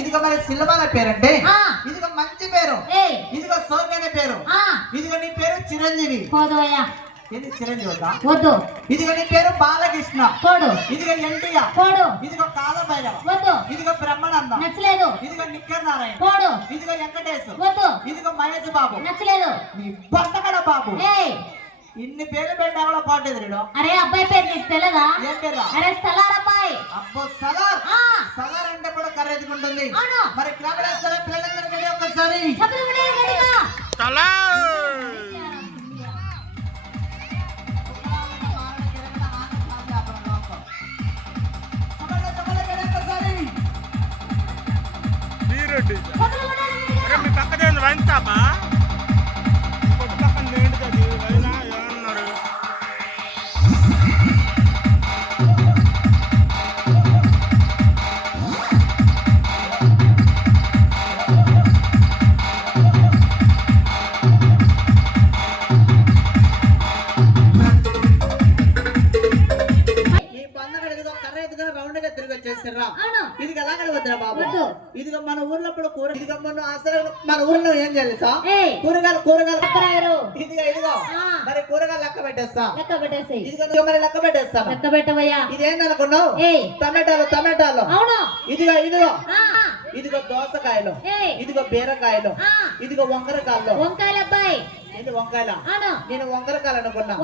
ఇదిగో మరి సిల్లబాల పేరంటే ఇదిగో మంచి పేరు, ఇదిగో సోమి అనే పేరు, ఇదిగో నీ పేరు చిరంజీవి. ఏంది చిరంజీవి వద్దు. ఇదిగో నీ పేరు బాలకృష్ణ, ఇదిగో ఎన్టీఆర్, ఇదిగో కాలభైరవ, ఇదిగో బ్రహ్మానందం, ఇదిగో నిక్కర్ నారాయణ, ఇదిగో వెంకటేశ్, ఇదిగో మహేష్ బాబు, నీ బతకడ బాబు. ఇన్ని పేర్లు పెట్టావో పాటేది రీడు. అరే అబ్బాయి పేరు నీకు తెలదా? ఏం పేరు? అరే సలార్ అబ్బాయి. అబ్బో సలార్. సలార్ అంటే కూడా కర్రెత్తుకుంటుంది. మరి క్రమేణ పిల్లలందరికీ ఒకసారి సలార్. మీ పక్కదే వంచాపా పక్కన ఏంటిది అయినా ఏమన్నారు? రౌండ్ గా తిరిగి వచ్చేసారా? ఇది ఎలా కలవద్దురా బాబు. ఇదిగో మన ఊర్లో కూర, ఇదిగో మన అసలు మన ఊర్లో ఏం తెలుసా? కూరగాయలు ఇదిగో మరి కూరగాయలు లెక్క పెట్టేస్తా. ఇదిగో మరి లెక్క పెట్టేస్తా. ఇది ఏందనుకున్నావు? టమాటాలు. ఇదిగో ఇదిగో దోసకాయలు, ఇదిగో బీరకాయలు, ఇదిగో వంకాయలు. ఇది వంకాయల. నేను వంకరకాయలు అనుకున్నా.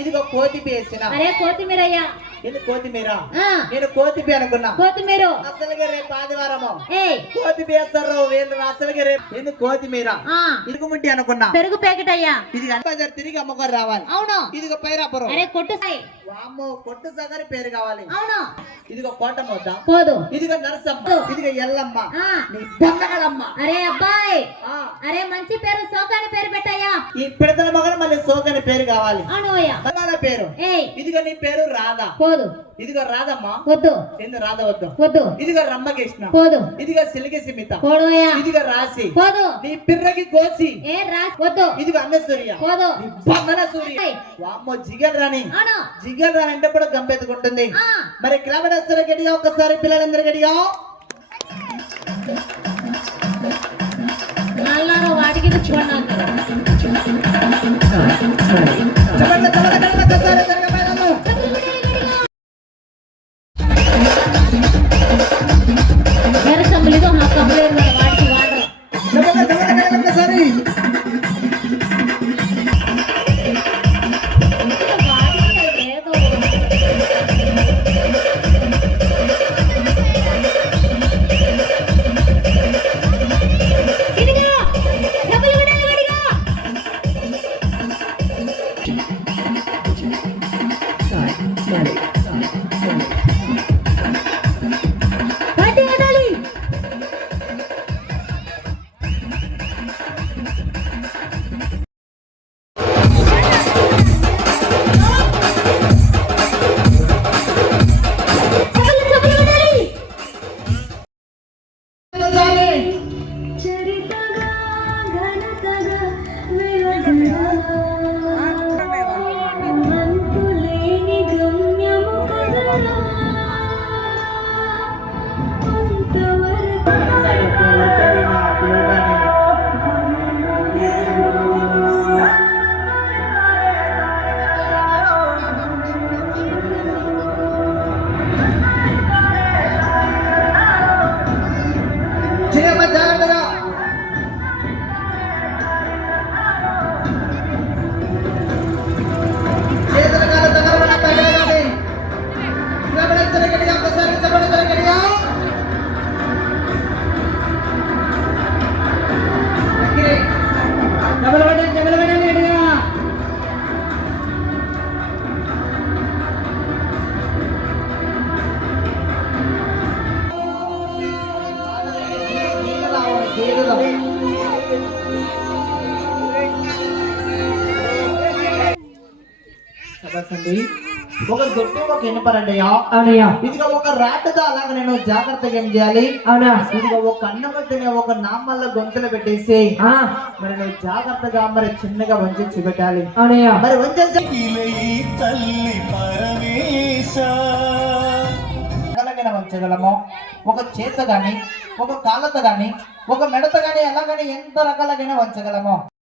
ఇదిగో కోతిమీర వేసిన. ఇది కొత్తిమీర. నేను కోతిమీర అనుకున్నా. అసలుగా రేపు ఆదివారము కోతిమీర వేస్తారు వీళ్ళు. అసలుగా రేపు ఎందుకు కోతిమీర ఇరుగుముట్టి అనుకున్నా. పెరుగు ప్యాకెట్ అయ్యా. ఇది బజార్ తిరిగి అమ్మగారు రావాలి. అవును. ఇదిగో పైరాపురం. వామ్మో కొట్టు సగరి పేరు కావాలి. అవును. ఇదిగో కోటమొద్ద పోదు. ఇదిగో నరసమ్మ, ఇదిగో ఎల్లమ్మ, నీ బంగారమ్మ. అరే అబ్బాయి, అరే మంచి పేరు సోకాని పేరు పెట్టయ్యా. ఈ పిడతల మగలు మళ్ళీ సోకాని పేరు కావాలి. అవును పేరు. ఇదిగో నీ పేరు రాధా. పోదు. ఇదిగో రాధమ్మ. వద్దు. ఎందు రాధ వద్దు. వద్దు. ఇదిగో రమ్మకృష్ణ. పోదు. ఇదిగో సిలికి సిమిత. పోడుయా. ఇదిగో రాసి. పోదు. నీ పిర్రకి కోసి. రాసి. వద్దు. ఇదిగో అన్నసూర్య. పోదు. నీ బంగన సూర్య. వామ్మో జిగల్ రాణి. జిగల్ రాణి అంటే కూడా గంపెత్తుకుంటుంది. మరి క్రమేణ గడిగా ఒకసారి పిల్లలందరూ గడిగా వాటికి ఒక దొడ్డి ఒక ఎనపరండియా. ఇదిగో ఒక రాటతో అలాగ నేను జాగ్రత్తగా ఏం చేయాలి? అవునా. ఇదిగో ఒక అన్నమతిని ఒక నామల్ల గొంతులు పెట్టేసి మరి నువ్వు జాగ్రత్తగా మరి చిన్నగా వంచి పెట్టాలి. అవునయ్యా. మరి వంచేసి అలాగే వంచ వంచగలము, ఒక చేత గాని, ఒక కాళ్ళతో గాని, ఒక మెడత గాని, ఎలా గాని ఎంత రకాలుగా వంచగలము.